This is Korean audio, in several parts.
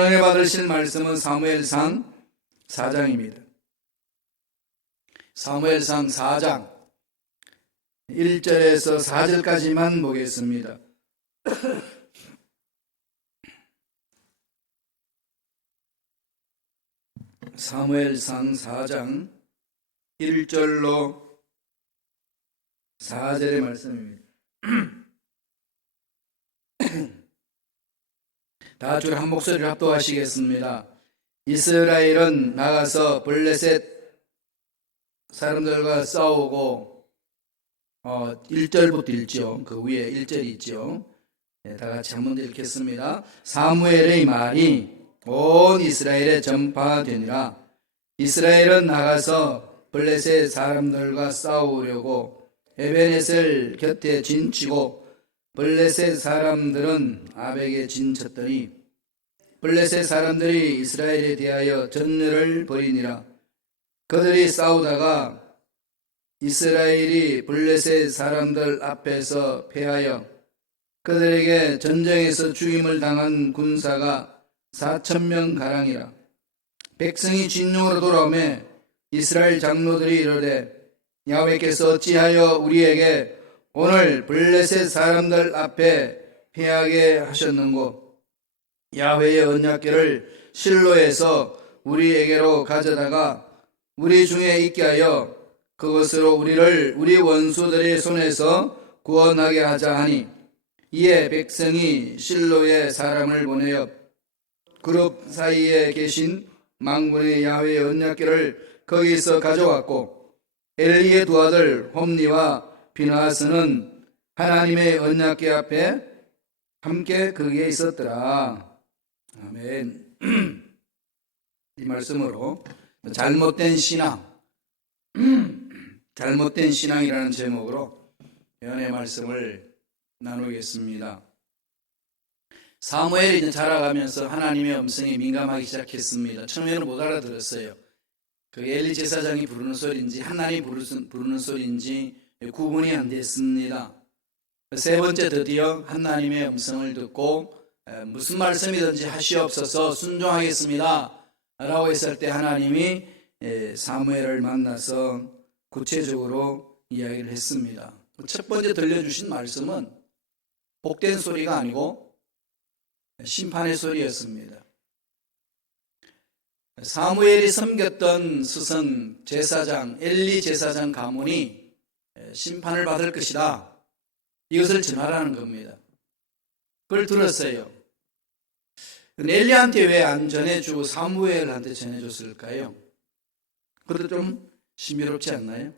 오늘 받으실 말씀은 사무엘상 4장입니다. 사무엘상 4장 1절에서 4절까지만 보겠습니다. 사무엘상 4장 1절로 4절의 말씀입니다. 다 같이 한 목소리를 합독하시겠습니다. 이스라엘은 나가서 블레셋 사람들과 싸우고 1절부터 읽죠. 그 위에 1절이 있죠. 다 같이 한 번 더 읽겠습니다. 사무엘의 말이 온 이스라엘에 전파되니라. 이스라엘은 나가서 블레셋 사람들과 싸우려고 에베네셀 곁에 진치고 블레셋 사람들은 아벡에 진쳤더니 블레셋 사람들이 이스라엘에 대하여 전열을 벌이니라. 그들이 싸우다가 이스라엘이 블레셋 사람들 앞에서 패하여 그들에게 전쟁에서 죽임을 당한 군사가 4,000명 가량이라. 백성이 진영으로 돌아오매 이스라엘 장로들이 이르되 야훼께서 어찌하여 우리에게 오늘 블레셋 사람들 앞에 패하게 하셨는고 야훼의 언약궤를 실로에서 우리에게로 가져다가 우리 중에 있게 하여 그것으로 우리를 우리 원수들의 손에서 구원하게 하자 하니 이에 백성이 실로에 사람을 보내어 그룹 사이에 계신 망군의 야훼의 언약궤를 거기서 가져왔고 엘리의 두 아들 홈니와 비나하스는 하나님의 언약궤 앞에 함께 거기에 있었더라. 아멘. 이 말씀으로 잘못된 신앙, 잘못된 신앙이라는 제목으로 연의 말씀을 나누겠습니다. 사무엘이 이제 자라가면서 하나님의 음성에 민감하기 시작했습니다. 처음에는 못 알아들었어요. 그 엘리 제사장이 부르는 소리인지 하나님이 부르는 소리인지 구분이 안 됐습니다. 세 번째 드디어 하나님의 음성을 듣고 무슨 말씀이든지 하시옵소서 순종하겠습니다 라고 했을 때 하나님이 사무엘을 만나서 구체적으로 이야기를 했습니다. 첫 번째 들려주신 말씀은 복된 소리가 아니고 심판의 소리였습니다. 사무엘이 섬겼던 스승 제사장 엘리 제사장 가문이 심판을 받을 것이다. 이것을 전하라는 겁니다. 그걸 들었어요. 엘리한테 왜 안 전해주고 사무엘한테 전해줬을까요? 그것도 좀 신비롭지 않나요?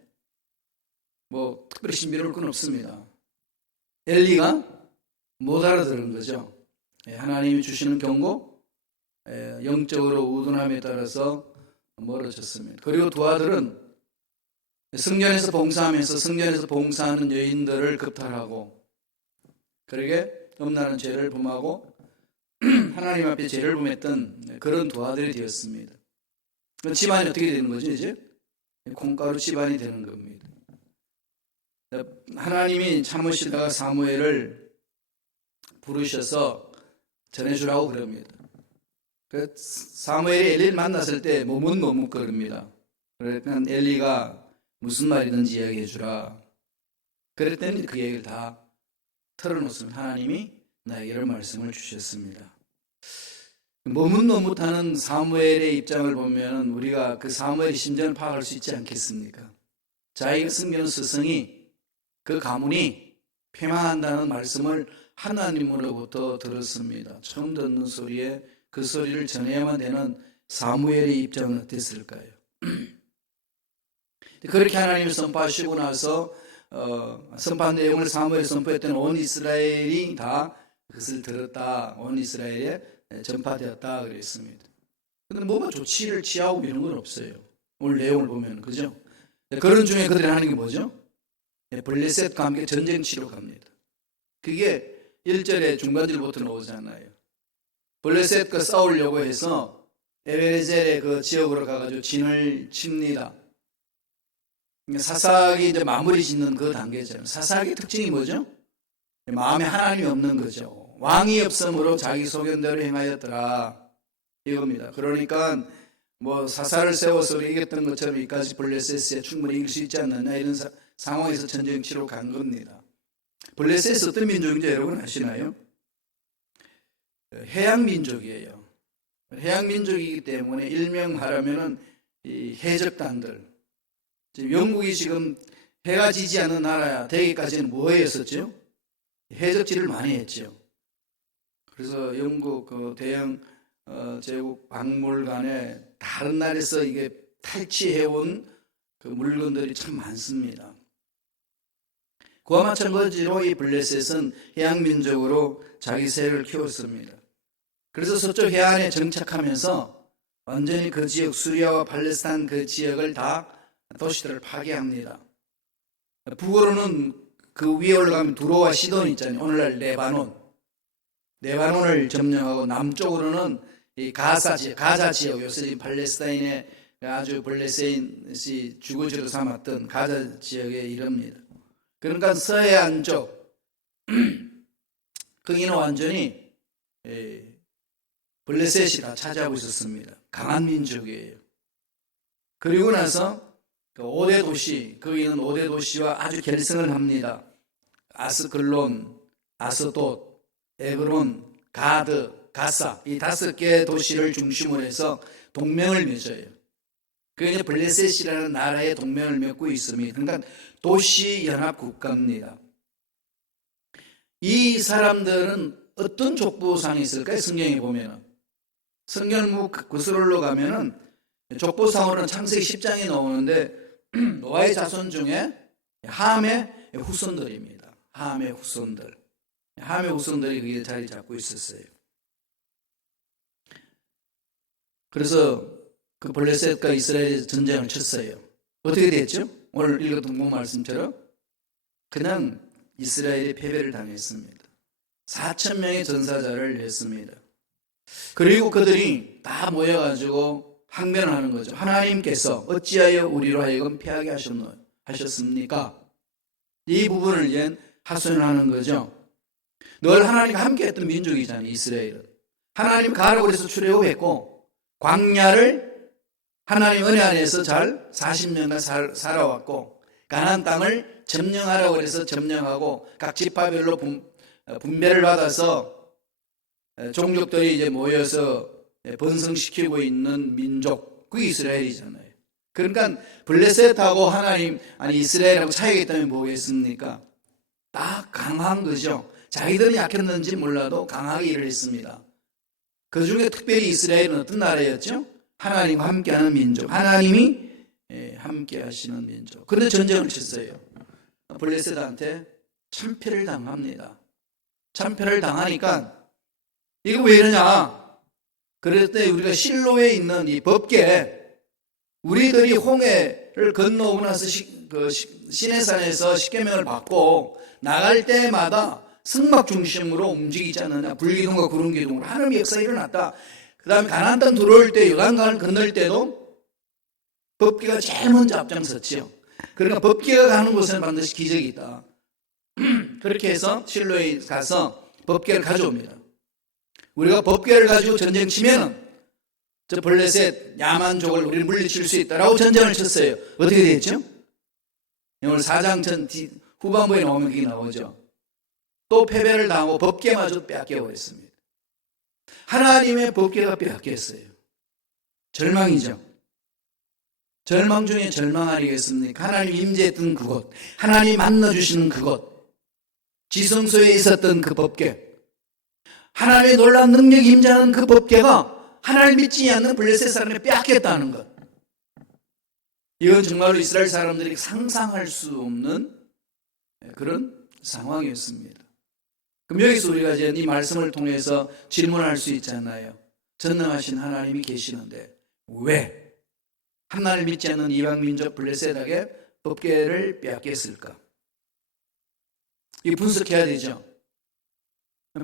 뭐 특별히 신비로울 건 없습니다. 엘리가 못 알아들은 거죠. 하나님이 주시는 경고, 영적으로 우둔함에 따라서 멀어졌습니다. 그리고 두 아들은 성전에서 봉사하면서 성전에서 봉사하는 여인들을 겁탈하고 그러게 음란한 죄를 범하고 하나님 앞에 죄를 범했던 그런 두 아들이 되었습니다. 집안이 어떻게 되는 거죠 이제? 콩가루 집안이 되는 겁니다. 하나님이 참으시다가 사무엘을 부르셔서 전해주라고 그럽니다. 사무엘이 엘리를 만났을 때 머뭇거립니다. 그러니까 엘리가 무슨 말이든지 이야기해 주라. 그랬더니 그 얘기를 다 털어놓습니다. 하나님이 나에게 말씀을 주셨습니다. 머뭇머뭇하는 사무엘의 입장을 보면 우리가 그 사무엘의 심정을 파악할 수 있지 않겠습니까? 자기가 섬기는 스승이 그 가문이 패망한다는 말씀을 하나님으로부터 들었습니다. 처음 듣는 소리에 그 소리를 전해야만 되는 사무엘의 입장은 어땠을까요? 그렇게 하나님이 선포하시고 나서 선포한 내용을 사무엘이 선포했던 온 이스라엘이 다 그것을 들었다. 온 이스라엘에 전파되었다 그랬습니다. 그런데 뭐가 조치를 취하고 이런 건 없어요. 오늘 내용을 보면 그죠? 그런 중에 그들이 하는 게 뭐죠? 블레셋과 함께 전쟁 치러 갑니다. 그게 1절에 중간절부터 나오잖아요. 블레셋과 싸우려고 해서 에베네셀의 그 지역으로 가가지고 진을 칩니다. 사사기 이제 마무리 짓는 그 단계잖아요. 사사기의 특징이 뭐죠? 마음에 하나님이 없는 거죠. 왕이 없으므로 자기 소견대로 행하였더라. 이겁니다. 그러니까 뭐 사사를 세워서 이겼던 것처럼 이까지 블레셋에 충분히 이길 수 있지 않느냐 이런 상황에서 전쟁 치러 간 겁니다. 블레셋이 어떤 민족인지 여러분 아시나요? 해양 민족이에요. 해양 민족이기 때문에 일명 말하면은 이 해적단들. 지금 영국이 지금 해가 지지 않는 나라야 되기까지는 뭐였었죠? 해적질을 많이 했죠. 그래서 영국 그 대형 제국 박물관에 다른 나라에서 이게 탈취해온 그 물건들이 참 많습니다. 그와 마찬가지로 이 블레셋은 해양 민족으로 자기 세력을 키웠습니다. 그래서 서쪽 해안에 정착하면서 완전히 그 지역 수리아와 팔레스타인 그 지역을 다 도시들을 파괴합니다. 북으로는 그 위에 올라가면 두로와 시돈 있잖아요. 오늘날 레바논을 점령하고 남쪽으로는 이 가자 지역, 요새 팔레스타인의 아주 블레셋이 주거지로 삼았던 가자 지역에 이릅니다. 그러니까 서해안 쪽 거기는 완전히 블레셋이 다 차지하고 있었습니다. 강한 민족이에요. 그리고 나서 그 5대 도시, 거기는 5대 도시와 아주 결성을 합니다. 아스클론, 아스돗, 에그론, 가드, 가사 이 5개 도시를 중심으로 해서 동맹을 맺어요. 그게 블레셋이라는 나라의 동맹을 맺고 있습니다. 그러니까 도시 연합 국가입니다. 이 사람들은 어떤 족보상이 있을까요? 성경에 보면은 성경무 구스롤로 가면은 족보상으로는 창세기 10장에 나오는데 노아의 자손 중에 함의 후손들입니다. 함의 후손들이 거기에 자리 잡고 있었어요. 그래서 그 블레셋과 이스라엘이 전쟁을 쳤어요. 어떻게 됐죠? 오늘 읽었던 그 말씀처럼 그냥 이스라엘이 패배를 당했습니다. 4,000명의 전사자를 냈습니다. 그리고 그들이 다 모여가지고 항변을 하는 거죠. 하나님께서 어찌하여 우리로 하여금 패하게 하셨습니까? 이 부분을 이제 하소연을 하는 거죠. 늘 하나님과 함께 했던 민족이잖아요. 이스라엘은 하나님 가라고 그래서 출애굽했고 광야를 하나님 은혜 안에서 잘 40년간 살아왔고 가나안 땅을 점령하라고 그래서 점령하고 각 지파별로 분배를 받아서 종족들이 이제 모여서 번성시키고 있는 민족, 그 이스라엘이잖아요. 그러니까 블레셋하고 하나님 아니 이스라엘하고 차이가 있다면 뭐겠습니까? 다 강한 거죠. 자기들이 약했는지 몰라도 강하게 일을 했습니다. 그 중에 특별히 이스라엘은 어떤 나라였죠? 하나님과 함께하는 민족, 하나님이 함께 하시는 민족. 그런데 전쟁을 쳤어요. 블레셋한테 참패를 당합니다. 참패를 당하니까 이거 왜 이러냐? 그럴 때 우리가 실로에 있는 이 법궤, 우리들이 홍해를 건너오고 나서 시내산에서 십계명을 받고 나갈 때마다 성막 중심으로 움직이지 않느냐. 불기둥과 구름기둥으로 하나님의 역사가 일어났다. 그 다음에 가나안 땅 들어올 때 요단강을 건널 때도 법궤가 제일 먼저 앞장섰지요. 그러니까 법궤가 가는 곳에는 반드시 기적이 있다. 그렇게 해서 실로에 가서 법궤를 가져옵니다. 우리가 법궤를 가지고 전쟁 치면은 저 블레셋 야만족을 우리는 물리칠 수 있다라고 전쟁을 쳤어요. 어떻게 됐죠? 오늘 4장 전 후반부에 나오면 그게 나오죠. 또 패배를 당하고 법궤마저 빼앗겨버렸습니다. 하나님의 법궤가 빼앗겼어요. 절망이죠. 절망 중에 절망 아니겠습니까? 하나님 임재했던 그곳, 하나님 만나주시는 그곳, 지성소에 있었던 그 법궤, 하나님의 놀라운 능력이 임재하는 그 법궤가 하나님 믿지 않는 블레셋 사람이 빼앗겼다는 것. 이건 정말로 이스라엘 사람들이 상상할 수 없는 그런 상황이었습니다. 그럼 여기서 우리가 이제 이 말씀을 통해서 질문할 수 있잖아요. 전능하신 하나님이 계시는데 왜 하나님을 믿지 않는 이방 민족 블레셋에게 법궤를 빼앗겼을까? 이 분석해야 되죠.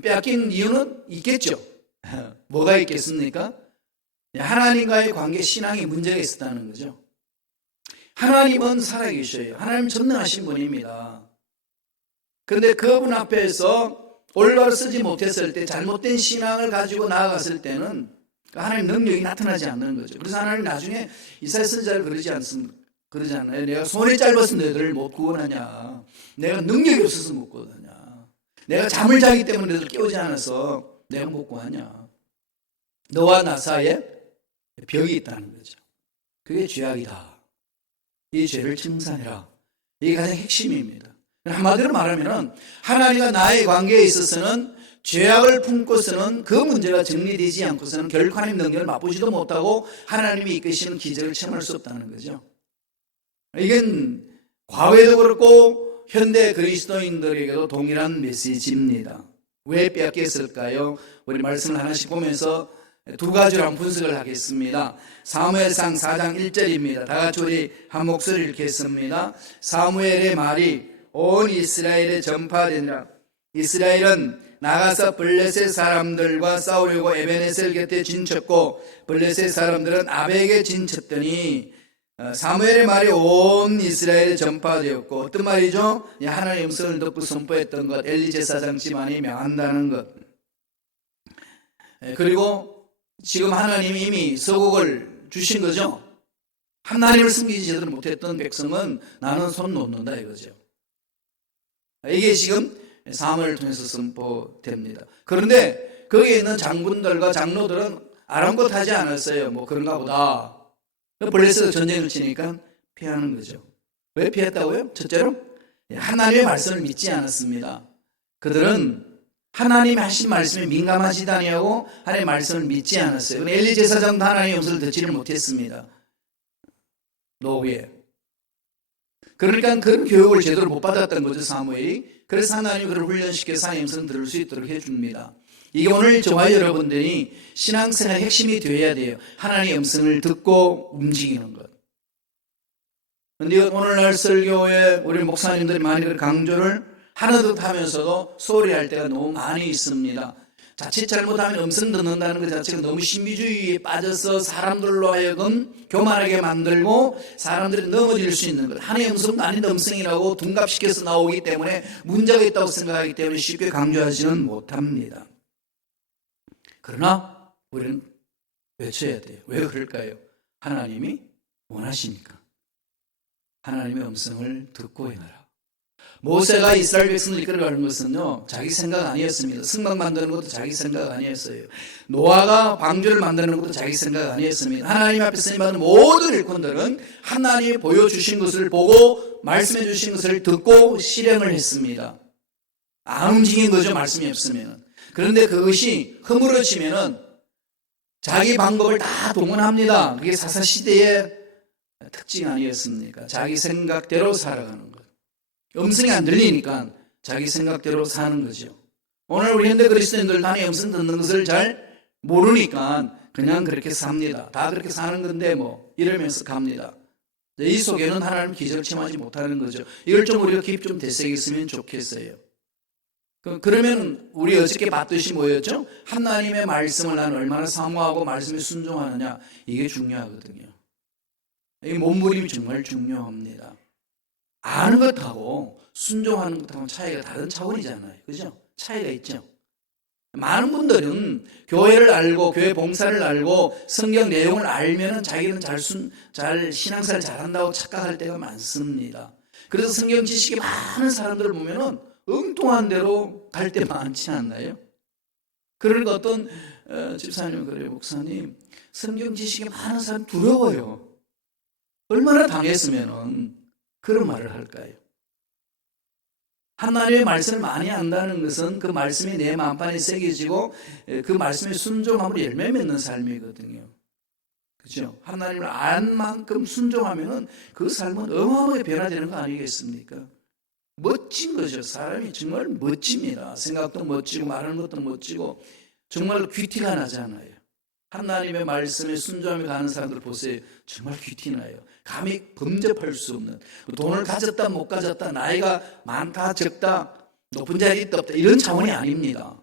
빼앗긴 이유는 있겠죠. 뭐가 있겠습니까? 하나님과의 관계 신앙에 문제가 있었다는 거죠. 하나님은 살아계셔요. 하나님 전능하신 분입니다. 그런데 그분 앞에서 올바로 쓰지 못했을 때, 잘못된 신앙을 가지고 나아갔을 때는 하나님 능력이 나타나지 않는 거죠. 그래서 하나님 나중에 이사야 선지자를 그러지 않나요? 내가 손이 짧아서 너희들을 못 구원하냐? 내가 능력이 없어서 못 구원하냐? 내가 잠을 자기 때문에 너희들 깨우지 않아서 내가 못 구하냐? 너와 나 사이에 벽이 있다는 거죠. 그게 죄악이다. 이 죄를 청산해라. 이게 가장 핵심입니다. 한마디로 말하면 하나님과 나의 관계에 있어서는 죄악을 품고서는 그 문제가 정리되지 않고서는 결코 하나님 능력을 맛보지도 못하고 하나님이 이끄시는 기적을 체험할 수 없다는 거죠. 이건 과거에도 그렇고 현대 그리스도인들에게도 동일한 메시지입니다. 왜 빼앗겼을까요? 우리 말씀을 하나씩 보면서 두 가지로 한번 분석을 하겠습니다. 사무엘상 4장 1절입니다. 다 같이 우리 한 목소리를 읽겠습니다. 사무엘의 말이 온 이스라엘에 전파되니라. 이스라엘은 나가서 블레셋 사람들과 싸우려고 에베네셀 곁에 진쳤고 블레셋 사람들은 아벡에 진쳤더니 사무엘의 말이 온 이스라엘에 전파되었고 어떤 말이죠? 하나님의 음성을 듣고 선포했던 것, 엘리 제사장 집안이 명한다는 것. 그리고 지금 하나님이 이미 서곡을 주신 거죠. 하나님을 숨기지 제대로 못했던 백성은 나는 손 놓는다 이거죠. 이게 지금 사무엘을 통해서 선포됩니다. 그런데 거기에 있는 장군들과 장로들은 아랑곳하지 않았어요. 뭐 그런가 보다. 블레셋 전쟁을 치니까 피하는 거죠. 왜 피했다고요? 첫째로 하나님의 말씀을 믿지 않았습니다. 그들은 하나님이 하신 말씀에 민감하지 아니하고 하나님의 말씀을 믿지 않았어요. 엘리 제사장도 하나님의 음성을 듣지를 못했습니다. 노후에. 그러니까 그런 교육을 제대로 못 받았던 거죠, 사무엘이. 그래서 하나님이 그를 훈련시켜서 하나님의 음성을 들을 수 있도록 해줍니다. 이게 오늘 저와 여러분들이 신앙생활의 핵심이 되어야 돼요. 하나님의 음성을 듣고 움직이는 것. 그런데 오늘날 설교에 우리 목사님들이 많이 강조를 하는 듯 하면서도 소리할 때가 너무 많이 있습니다. 자칫 잘못하면 음성 듣는다는 것 자체가 너무 신비주의에 빠져서 사람들로 하여금 교만하게 만들고 사람들이 넘어질 수 있는 것. 하나님의 음성도 아닌 음성이라고 둔갑시켜서 나오기 때문에 문제가 있다고 생각하기 때문에 쉽게 강조하지는 못합니다. 그러나 우리는 외쳐야 돼요. 왜 그럴까요? 하나님이 원하시니까. 하나님의 음성을 듣고 행하라. 모세가 이스라엘 백성을 이끌어가는 것은요, 자기 생각 아니었습니다. 승막 만드는 것도 자기 생각 아니었어요. 노아가 방주를 만드는 것도 자기 생각 아니었습니다. 하나님 앞에 쓰임받는 모든 일꾼들은 하나님이 보여주신 것을 보고 말씀해 주신 것을 듣고 실행을 했습니다. 안 움직인 거죠, 말씀이 없으면. 그런데 그것이 허물어지면은 자기 방법을 다 동원합니다. 그게 사사시대의 특징 아니었습니까? 자기 생각대로 살아가는 것. 음성이 안 들리니까 자기 생각대로 사는 거죠. 오늘 우리 현대 그리스도인들 하나님의 음성 듣는 것을 잘 모르니까 그냥 그렇게 삽니다. 다 그렇게 사는 건데 뭐 이러면서 갑니다. 이 속에는 하나님 기적을 체험하지 못하는 거죠. 이걸 좀 우리가 깊이 좀 되새겼으면 좋겠어요. 그러면 우리 어저께 봤듯이 뭐였죠? 하나님의 말씀을 나는 얼마나 사모하고 말씀에 순종하느냐, 이게 중요하거든요. 이 몸부림이 정말 중요합니다. 아는 것하고 순종하는 것하고는 차이가 다른 차원이잖아요. 그죠? 차이가 있죠. 많은 분들은 교회를 알고 교회 봉사를 알고 성경 내용을 알면은 자기는 잘 신앙생활 잘한다고 착각할 때가 많습니다. 그래서 성경 지식이 많은 사람들을 보면은 엉뚱한 대로 갈 때 많지 않나요? 그러니까 어떤 집사님은 그래요. 목사님, 성경 지식이 많은 사람 두려워요. 얼마나 당했으면은 그런 말을 할까요? 하나님의 말씀을 많이 안다는 것은 그 말씀이 내 마음판에 새겨지고 그 말씀에 순종함으로 열매 맺는 삶이거든요. 그렇죠? 하나님을 안 만큼 순종하면은 그 삶은 어마어마하게 변화되는 거 아니겠습니까? 멋진 거죠. 사람이 정말 멋집니다. 생각도 멋지고 말하는 것도 멋지고 정말 귀티가 나잖아요. 하나님의 말씀에 순종하며 가는 사람들 보세요. 정말 귀티나요. 감히 범접할 수 없는, 돈을 가졌다 못 가졌다, 나이가 많다 적다, 높은 자리에 있다 없다, 이런 차원이 아닙니다.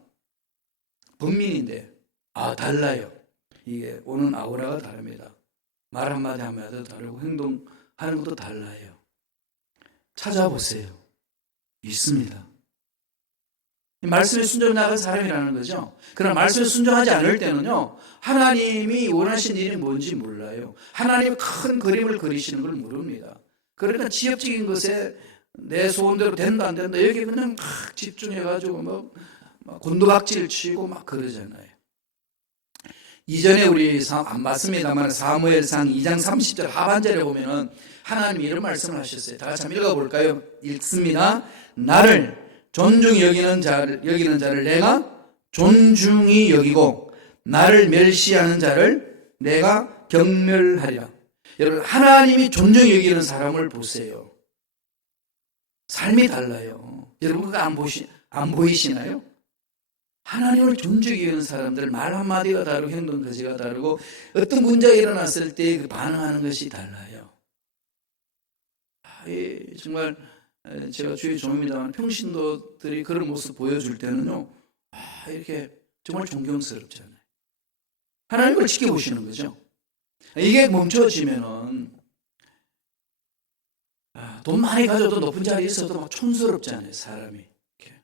범민인데 달라요. 이게 오는 아우라가 다릅니다. 말 한마디 하마디도 다르고 행동하는 것도 달라요. 찾아보세요. 있습니다. 말씀에 순종해 나간 사람이라는 거죠. 그러나 말씀에 순종하지 않을 때는요, 하나님이 원하신 일이 뭔지 몰라요. 하나님이 큰 그림을 그리시는 걸 모릅니다. 그러니까 지엽적인 것에 내 소원대로 된다 안 된다 여기 그냥 막 집중해가지고 막 곤두박질 치고 막 그러잖아요. 이전에 우리 안 봤습니다만 사무엘상 2장 30절 하반절에 보면은 하나님이 이런 말씀을 하셨어요. 다 같이 한번 읽어볼까요? 읽습니다. 나를 존중히 여기는 자를 내가 존중히 여기고 나를 멸시하는 자를 내가 경멸하리라. 여러분, 하나님이 존중히 여기는 사람을 보세요. 삶이 달라요. 여러분 그거 안 보이시나요? 하나님을 존중히 여기는 사람들 말 한마디가 다르고 행동 거지가 다르고 어떤 문제가 일어났을 때 그 반응하는 것이 달라요. 정말 제가 주의 종입니다만 평신도들이 그런 모습 보여줄 때는요, 이렇게 정말 존경스럽잖아요. 하나님을 지켜보시는 거죠. 이게 멈춰지면은 돈 많이 가져도 높은 자리에 있어도 막 촌스럽잖아요, 사람이. 이렇게.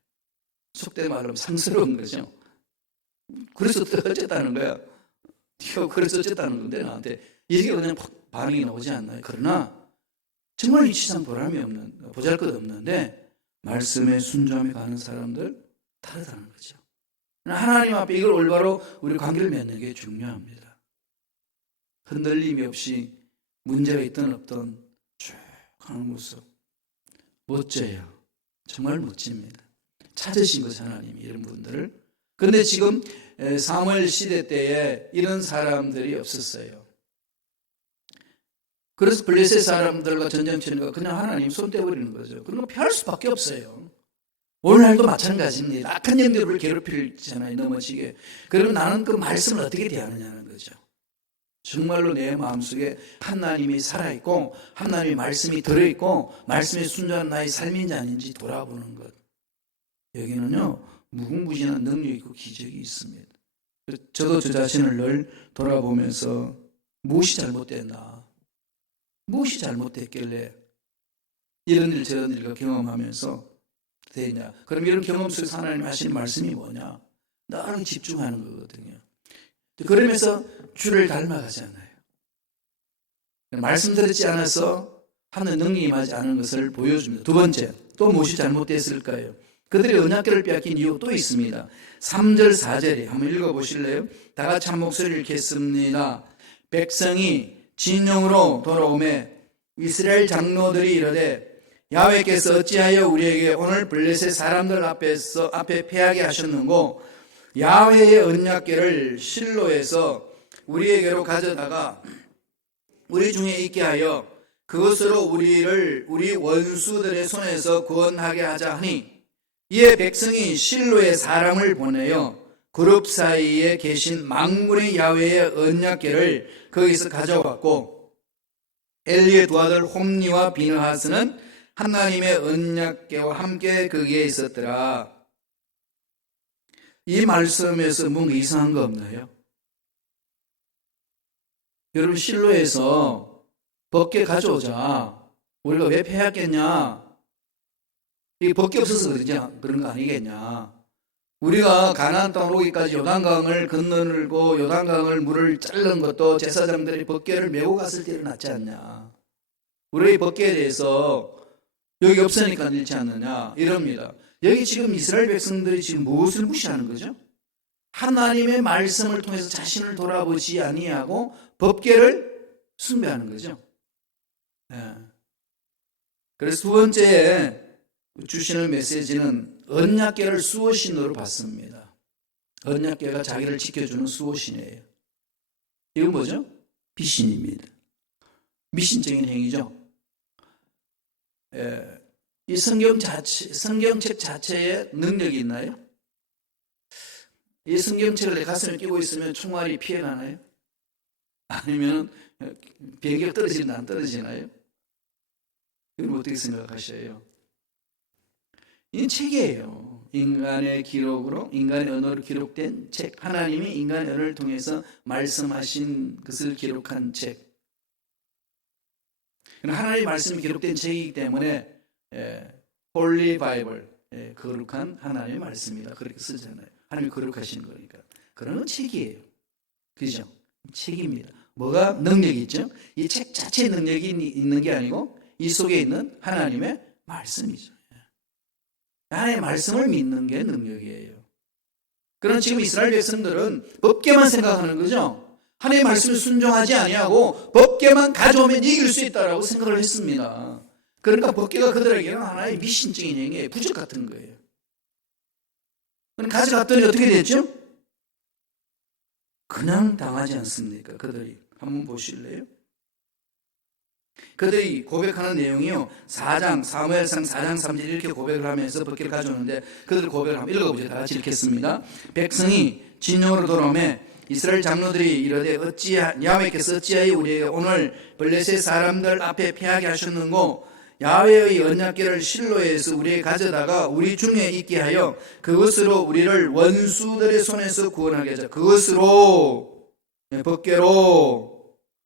속된 말로 상스러운 거죠. 그래서 어쨌다는 거야. 그래서 어쨌다는 건데 나한테 이게 그냥 반응이 나오지 않나요? 그러나 정말 이 세상 보람이 없는, 보잘것없는데 말씀에 순종해 가는 사람들 다르다는 거죠. 하나님 앞에 이걸 올바로 우리 관계를 맺는 게 중요합니다. 흔들림이 없이 문제가 있든 없든 쭉 가는 모습 멋져요. 정말 멋집니다. 찾으신 거죠, 하나님이 이런 분들을. 그런데 지금 사무엘 시대 때에 이런 사람들이 없었어요. 그래서 블레셋 사람들과 전쟁 치는 거 그냥 하나님 손 떼버리는 거죠. 그런 거 피할 수밖에 없어요. 오늘날도 마찬가지입니다. 악한 영들을 괴롭히잖아요, 넘어지게. 그러면 나는 그 말씀을 어떻게 대하느냐는 거죠. 정말로 내 마음속에 하나님이 살아있고 하나님의 말씀이 들어있고 말씀에 순종한 나의 삶인지 아닌지 돌아보는 것. 여기는요, 무궁무진한 능력이 있고 기적이 있습니다. 저도 저 자신을 늘 돌아보면서 무엇이 잘못됐나, 무엇이 잘못됐길래 이런 일 저런 일을 경험하면서 되냐. 그럼 이런 경험 속에서 하나님 하시는 말씀이 뭐냐, 나를 집중하는 거거든요. 그러면서 주를 닮아가잖아요. 말씀 들었지 않아서 하는 능력이 임하지 않은 것을 보여줍니다. 두 번째, 또 무엇이 잘못됐을까요? 그들의 언약궤를 빼앗긴 이유 또 있습니다. 3절 4절에 한번 읽어보실래요? 다 같이 한 목소리를 읽겠습니다. 백성이 진영으로 돌아오매 이스라엘 장로들이 이르되 야훼께서 어찌하여 우리에게 오늘 블레셋 사람들 앞에 패하게 하셨는고 야훼의 언약궤를 실로에서 우리에게로 가져다가 우리 중에 있게 하여 그것으로 우리 원수들의 손에서 구원하게 하자 하니 이에 백성이 실로에 사람을 보내어 그룹 사이에 계신 만군의 야훼의 언약궤를 거기서 가져왔고 엘리의 두 아들 홈니와 비느하스는 하나님의 언약궤와 함께 거기에 있었더라. 이 말씀에서 뭔가 이상한 거 없나요? 여러분, 실로에서 벗게 가져오자. 우리가 왜 패했겠냐? 이게 벗게 없어서 그런 거 아니겠냐? 우리가 가나안 땅 오기까지 요단강을 건너고 요단강을 물을 자른 것도 제사장들이 벗개를 메고 갔을 때 일어났지 않냐? 우리의 벗개에 대해서 여기 없으니까 잃지 않느냐? 이럽니다. 여기 지금 이스라엘 백성들이 지금 무엇을 무시하는 거죠? 하나님의 말씀을 통해서 자신을 돌아보지 아니하고 법궤를 숭배하는 거죠. 네. 그래서 두 번째 주시는 메시지는 언약궤를 수호신으로 봤습니다. 언약궤가 자기를 지켜주는 수호신이에요. 이건 뭐죠? 비신입니다. 미신적인 행위죠. 이 성경책 자체에 능력이 있나요? 이 성경책을 내 가슴에 끼고 있으면 총알이 피해가나요? 아니면 비행기가 떨어지나 안 떨어지나요? 이건 어떻게 생각하셔요? 이건 책이에요. 인간의 기록으로, 인간의 언어로 기록된 책. 하나님이 인간의 언어를 통해서 말씀하신 것을 기록한 책. 하나님의 말씀이 기록된 책이기 때문에 Holy Bible, 거룩한 하나님의 말씀이다. 그렇게 쓰잖아요. 하나님이 거룩하신 거니까. 그런 건 책이에요. 그죠? 책입니다. 뭐가 능력이 있죠? 이 책 자체에 능력이 있는 게 아니고 이 속에 있는 하나님의 말씀이죠. 하나님의 말씀을 믿는 게 능력이에요. 그런 지금 이스라엘 백성들은 법계만 생각하는 거죠. 하나님의 말씀을 순종하지 아니하고 법계만 가져오면 이길 수 있다라고 생각을 했습니다. 그러니까 법계가 그들에게는 하나의 미신적인 행위예요. 부적 같은 거예요. 가져갔더니 어떻게 됐죠? 그냥 당하지 않습니까? 그들이. 한번 보실래요? 그들이 고백하는 내용이요. 사무엘상 4장 3절 이렇게 고백을 하면서 법궤를 가져오는데 그들 고백을 한번 읽어보죠. 다 같이 읽겠습니다. 백성이 진영으로 돌아오매 이스라엘 장로들이 이르되 야훼께서 어찌하여 우리에게 오늘 블레셋 사람들 앞에 피하게 하셨는고 야훼의 언약궤를 실로에서 우리에게 가져다가 우리 중에 있게 하여 그것으로 우리를 원수들의 손에서 구원하게 하자. 그것으로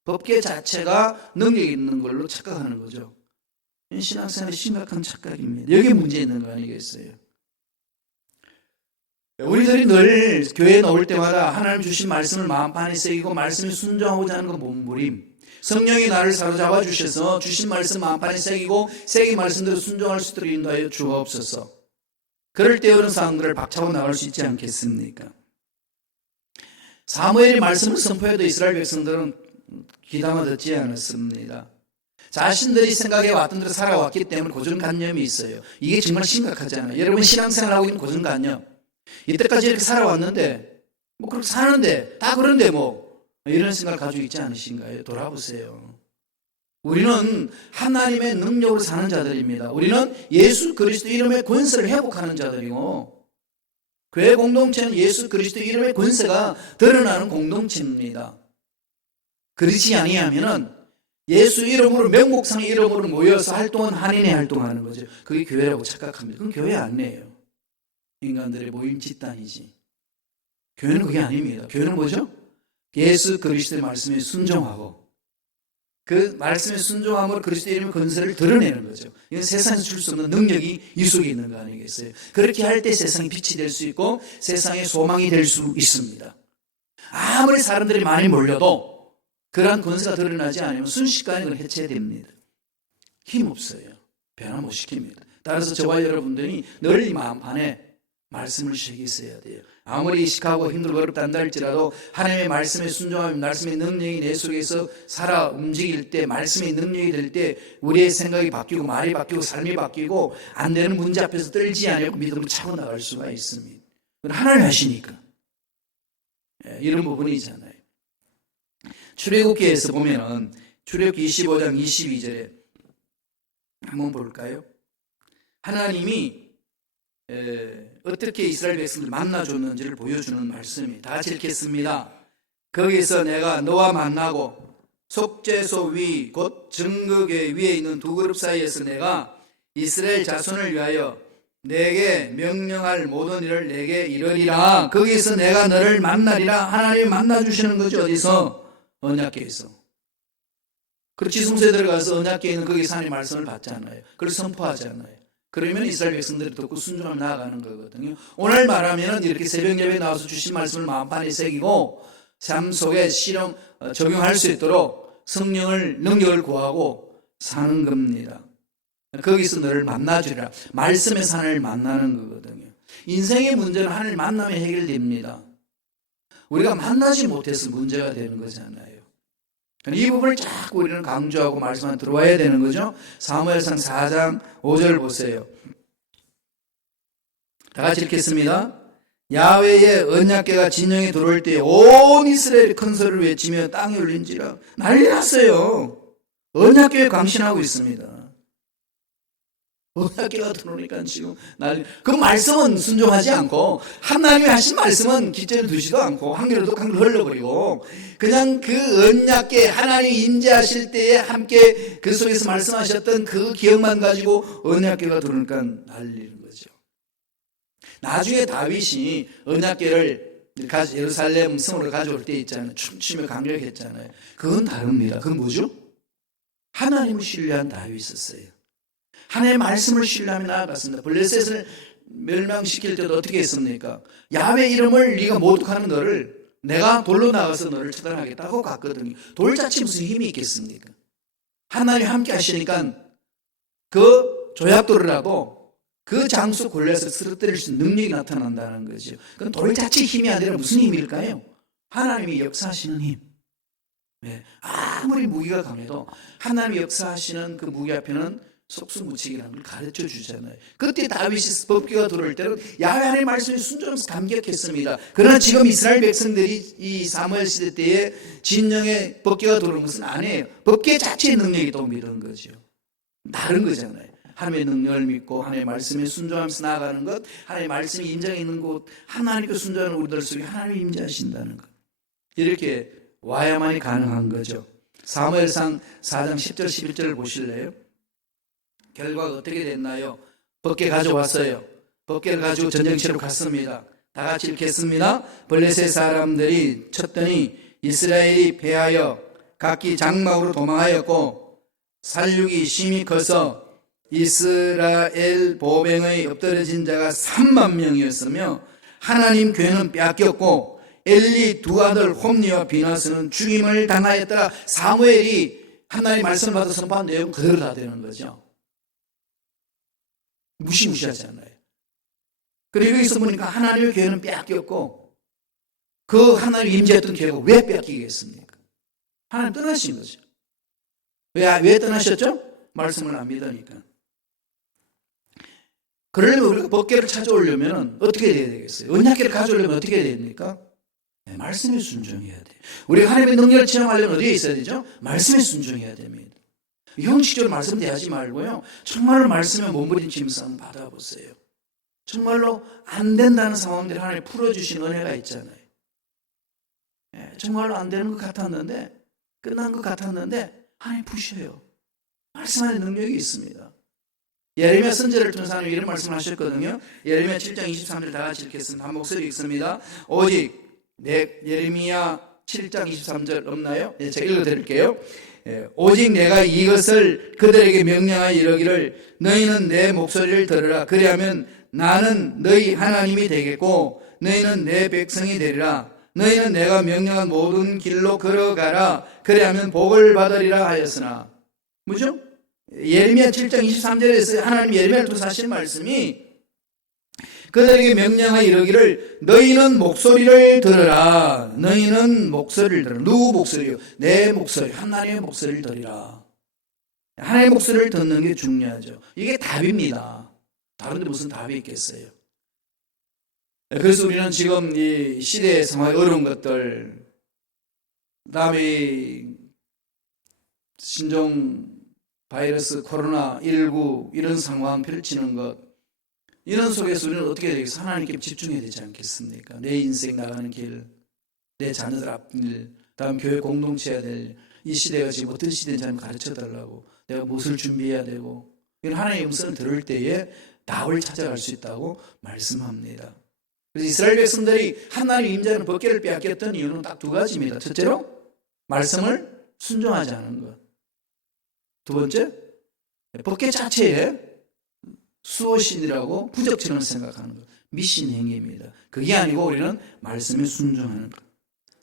법궤 자체가 능력이 있는 걸로 착각하는 거죠. 신앙생활의 심각한 착각입니다. 여기에 문제 있는 거 아니겠어요? 우리들이 늘 교회에 나올 때마다 하나님 주신 말씀을 마음판에 새기고 말씀에 순종하고자 하는 건 몸부림. 성령이 나를 사로잡아 주셔서 주신 말씀 마음판에 새기고 새긴 말씀대로 순종할 수 있도록 인도하여 주옵소서. 그럴 때 어느 사람들을 박차고 나갈 수 있지 않겠습니까? 사무엘이 말씀을 선포해도 이스라엘 백성들은 귀담아 듣지 않았습니다. 자신들이 생각해 왔던 대로 살아왔기 때문에 고정관념이 있어요. 이게 정말 심각하잖아요. 여러분 신앙생활하고 있는 고정관념. 이때까지 이렇게 살아왔는데 뭐 그렇게 사는데 다 그런데 뭐 이런 생각을 가지고 있지 않으신가요? 돌아보세요. 우리는 하나님의 능력으로 사는 자들입니다. 우리는 예수 그리스도 이름의 권세를 회복하는 자들이고 교회 공동체는 예수 그리스도 이름의 권세가 드러나는 공동체입니다. 그렇지 아니하면은 예수 이름으로 명목상의 이름으로 모여서 활동은 한인의 활동하는 거죠. 그게 교회라고 착각합니다. 그건 교회 아니에요. 인간들의 모임 집단이지. 교회는 그게 아닙니다. 교회는 뭐죠? 예수 그리스도의 말씀에 순종하고 그 말씀에 순종함으로 그리스도 이름의 권세를 드러내는 거죠. 이건 세상에서 줄 수 없는 능력이 이 속에 있는 거 아니겠어요? 그렇게 할 때 세상이 빛이 될 수 있고 세상의 소망이 될 수 있습니다. 아무리 사람들이 많이 몰려도 그러한 권세가 드러나지 않으면 순식간에 그건 해체됩니다. 힘없어요. 변화 못 시킵니다. 따라서 저와 여러분들이 늘 이 마음판에 말씀을 새기셔야 돼요. 아무리 이식하고 힘들고 어렵다 한다 할지라도 하나님의 말씀에 순종하면 말씀의 능력이 내 속에서 살아 움직일 때 말씀의 능력이 될 때 우리의 생각이 바뀌고 말이 바뀌고 삶이 바뀌고 안 되는 문제 앞에서 떨지 않고 믿음으로 차고 나갈 수가 있습니다. 하나님 하시니까. 이런 부분이잖아요. 출애굽기에서 보면은 출애굽기 25장 22절에 한번 볼까요? 하나님이 어떻게 이스라엘 백성들을 만나줬는지를 보여주는 말씀이 다 같이 읽겠습니다. 거기서 내가 너와 만나고 속죄소 위 곧 증거궤 위에 있는 두 그룹 사이에서 내가 이스라엘 자손을 위하여 내게 명령할 모든 일을 내게 이르리라. 거기서 내가 너를 만나리라. 하나님이 만나주시는 거죠. 어디서? 언약궤에서. 그리고 지성소에 들어가서 언약궤에 있는 거기서 하나님의 말씀을 받잖아요. 그걸 선포하잖아요. 그러면 이스라엘 백성들이 듣고 순종하며 나아가는 거거든요. 오늘 말하면 이렇게 새벽 예배에 나와서 주신 말씀을 마음판에 새기고 삶 속에 적용할 수 있도록 성령을 능력을 구하고 사는 겁니다. 거기서 너를 만나주리라. 말씀에서 하나님을 만나는 거거든요. 인생의 문제는 하나님을 만나면 해결됩니다. 우리가 만나지 못해서 문제가 되는 거잖아요. 이 부분을 자꾸 우리는 강조하고 말씀만 들어와야 되는 거죠. 사무엘상 4장 5절 보세요. 다 같이 읽겠습니다. 야훼의 언약궤가 진영에 들어올 때 온 이스라엘이 큰 소리를 외치며 땅이 울린지라. 난리 났어요. 언약궤에 감신하고 있습니다. 언약궤가 들어오니까 지금 그 말씀은 순종하지 않고 하나님이 하신 말씀은 깃전에 두지도 않고 한 개로도 흘러버리고 그냥 그 언약궤 하나님이 임재하실 때에 함께 그 속에서 말씀하셨던 그 기억만 가지고 언약궤가 들어오니까 난리는 거죠. 나중에 다윗이 언약궤를 예루살렘 성으로 가져올 때 있잖아요. 춤추며 강력했잖아요. 그건 다릅니다. 그건 뭐죠? 하나님을 신뢰한 다윗이었어요. 하나님의 말씀을 신뢰하며 나아갔습니다. 블레셋을 멸망시킬 때도 어떻게 했습니까? 야훼 이름을 네가 모독하는 너를 내가 돌로 나가서 너를 처단하겠다고 갔거든요. 돌 자체 무슨 힘이 있겠습니까? 하나님이 함께 하시니까 그 조약돌이라도 그 장수 골리앗을 쓰러뜨릴 수 있는 능력이 나타난다는 거죠. 그건 돌 자체 힘이 아니라 무슨 힘일까요? 하나님이 역사하시는 힘. 아무리 무기가 강해도 하나님이 역사하시는 그 무기 앞에는 속수무책이라는 걸 가르쳐 주잖아요. 그때 다윗이 법궤가 들어올 때는 야훼 하나님의 말씀에 순종하면서 감격했습니다. 그러나 지금 이스라엘 백성들이 이 사무엘 시대 때에 진영의 법궤가 들어오는 것은 아니에요. 법궤 자체의 능력이 또 믿은 거죠. 다른 거잖아요. 하나님의 능력을 믿고 하나님의 말씀에 순종하면서 나아가는 것, 하나님의 말씀이 임장해 있는 곳, 하나님께 순종하는 우리들 속에 하나님이 임재하신다는 것, 이렇게 와야만이 가능한 거죠. 사무엘상 4장 10절 11절을 보실래요? 결과가 어떻게 됐나요? 법궤 가져왔어요. 법궤를 가지고 전쟁치러 갔습니다. 다 같이 읽겠습니다. 블레셋 사람들이 쳤더니 이스라엘이 패하여 각기 장막으로 도망하였고 살육이 심히 커서 이스라엘 보병의 엎드러진 자가 3만 명이었으며 하나님 괴는 빼앗겼고 엘리 두 아들 홈니와 비나스는 죽임을 당하였더라. 사무엘이 하나님의 말씀을 받아 선포한 내용 그대로 다 되는 거죠. 무시무시하잖아요. 그리고 여기서 보니까 하나님의 교회는 빼앗겼고 그 하나님 임재했던 교회가 왜 빼앗기겠습니까? 하나님 떠나신 거죠. 왜 떠나셨죠? 말씀을 안 믿으니까. 그러려면 우리가 법궤를 찾아오려면 어떻게 해야 되겠어요? 언약궤를 가져오려면 어떻게 해야 됩니까? 말씀에 순종해야 돼요. 우리가 하나님의 능력을 체험하려면 어디에 있어야 되죠? 말씀에 순종해야 됩니다. 형식적으로 말씀 대하지 말고요. 정말로 말씀에 몸부림치면서 한번 받아보세요. 정말로 안 된다는 상황들을 하나님 풀어주신 은혜가 있잖아요. 정말로 안 되는 것 같았는데, 끝난 것 같았는데 하나님 푸셔요. 말씀 안에 능력이 있습니다. 예레미야 선지자를 통해서 하나님 이런 말씀을 하셨거든요. 예레미야 7장 23절 다 같이 읽겠습니다. 한 목소리 읽습니다. 오직 예레미야 7장 23절 없나요? 제가 읽어드릴게요. 오직 내가 이것을 그들에게 명령하여 이르기를 너희는 내 목소리를 들으라. 그리하면 나는 너희 하나님이 되겠고 너희는 내 백성이 되리라. 너희는 내가 명령한 모든 길로 걸어가라. 그리하면 복을 받으리라 하였으나. 뭐죠? 예레미야 7장 23절에서 하나님 예레미야를 통해서 하신 말씀이 그들에게 명령하여 이르기를 너희는 목소리를 들으라. 너희는 목소리를 들으라. 누구 목소리요? 내 목소리, 하나님의 목소리를 들으라. 하나님의 목소리를 듣는 게 중요하죠. 이게 답입니다. 다른데 무슨 답이 있겠어요? 그래서 우리는 지금 이 시대의 상황이 어려운 것들, 그다음에 신종 바이러스 코로나19 이런 상황 펼치는 것, 이런 속에서 우리는 어떻게 해야 되겠어요? 하나님께 집중해야 되지 않겠습니까? 내 인생 나가는 길, 내 자녀들 앞일, 다음 교회 공동체 해야 될 이 시대가 지금 어떤 시대인지 하나님 가르쳐달라고, 내가 무엇을 준비해야 되고, 이런 하나님의 음성을 들을 때에 답을 찾아갈 수 있다고 말씀합니다. 그래서 이스라엘 백성들이 하나님 임재하는 법궤를 빼앗겼던 이유는 딱 두 가지입니다. 첫째로 말씀을 순종하지 않은 것. 두 번째, 법궤 자체에 수호신이라고 부적처럼 생각하는 것. 미신 행위입니다. 그게 아니고 우리는 말씀에 순종하는 것.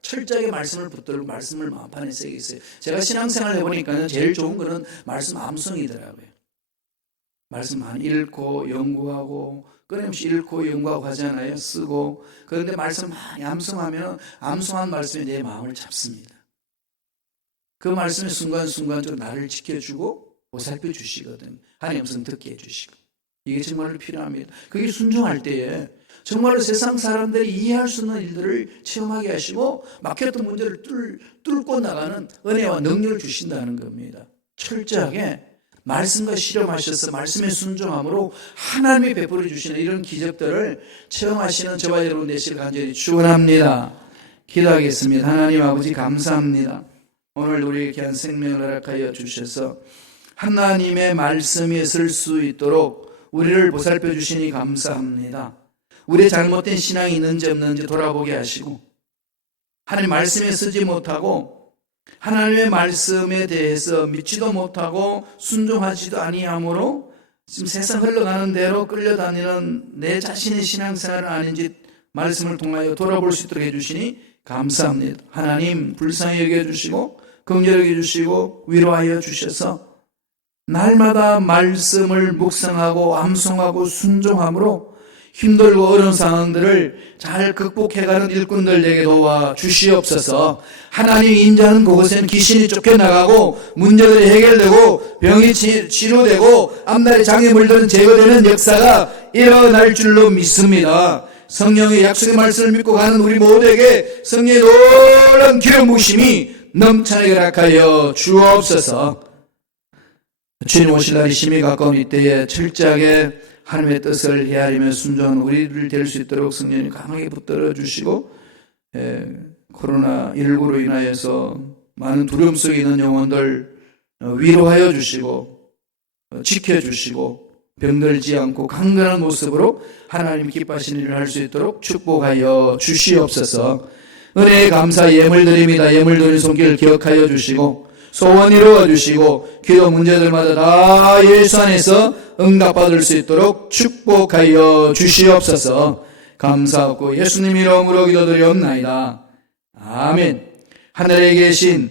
철저하게 말씀을 붙들고 말씀을 마음판에 새겨 있어요. 제가 신앙생활 해보니까 제일 좋은 거는 말씀 암송이더라고요. 말씀 많이 읽고 연구하고 끊임없이 읽고 연구하고 하잖아요. 쓰고. 그런데 말씀 많이 암송하면 암송한 말씀이 내 마음을 잡습니다. 그 말씀이 순간순간적으로 나를 지켜주고 보살펴 주시거든요. 하나님 음성 듣게 해주시고. 이게 정말로 필요합니다. 그게 순종할 때에 정말로 세상 사람들이 이해할 수 있는 일들을 체험하게 하시고 막혔던 문제를 뚫고 나가는 은혜와 능력을 주신다는 겁니다. 철저하게 말씀과 실험하셔서 말씀에 순종함으로 하나님이 베풀어 주시는 이런 기적들을 체험하시는 저와 여러분 되시길 간절히 축원합니다. 기도하겠습니다. 하나님 아버지 감사합니다. 오늘 우리에게 귀한 생명을 허락하여 주셔서 하나님의 말씀에 설 수 있도록 우리를 보살펴 주시니 감사합니다. 우리의 잘못된 신앙이 있는지 없는지 돌아보게 하시고 하나님 말씀에 쓰지 못하고 하나님의 말씀에 대해서 믿지도 못하고 순종하지도 아니하므로 지금 세상 흘러가는 대로 끌려다니는 내 자신의 신앙생활은 아닌지 말씀을 통하여 돌아볼 수 있도록 해주시니 감사합니다. 하나님 불쌍히 여겨주시고 긍휼히 여겨주시고 위로하여 주셔서 날마다 말씀을 묵상하고 암송하고 순종함으로 힘들고 어려운 상황들을 잘 극복해가는 일꾼들에게 도와 주시옵소서. 하나님이 인자하는 그곳에는 귀신이 쫓겨나가고 문제들이 해결되고 병이 치료되고 앞날에 장애물들은 제거되는 역사가 일어날 줄로 믿습니다. 성령의 약속의 말씀을 믿고 가는 우리 모두에게 성령의 놀라운 기름 부으심이 넘쳐나게 허락하여 주옵소서. 주님 오실 날이 심히 가까운 이때에 철저하게 하나님의 뜻을 헤아리며 순종하는 우리를 될 수 있도록 성령님 강하게 붙들어 주시고 코로나19로 인하여서 많은 두려움 속에 있는 영혼들 위로하여 주시고 지켜주시고 병들지 않고 강건한 모습으로 하나님 기뻐하시는 일을 할 수 있도록 축복하여 주시옵소서. 은혜에 감사 예물 드립니다. 예물 드린 손길 기억하여 주시고 소원 이루어 주시고 기도 문제들마다 다 예수 안에서 응답받을 수 있도록 축복하여 주시옵소서. 감사하고 예수님 이름으로 기도드리옵나이다. 아멘. 하늘에 계신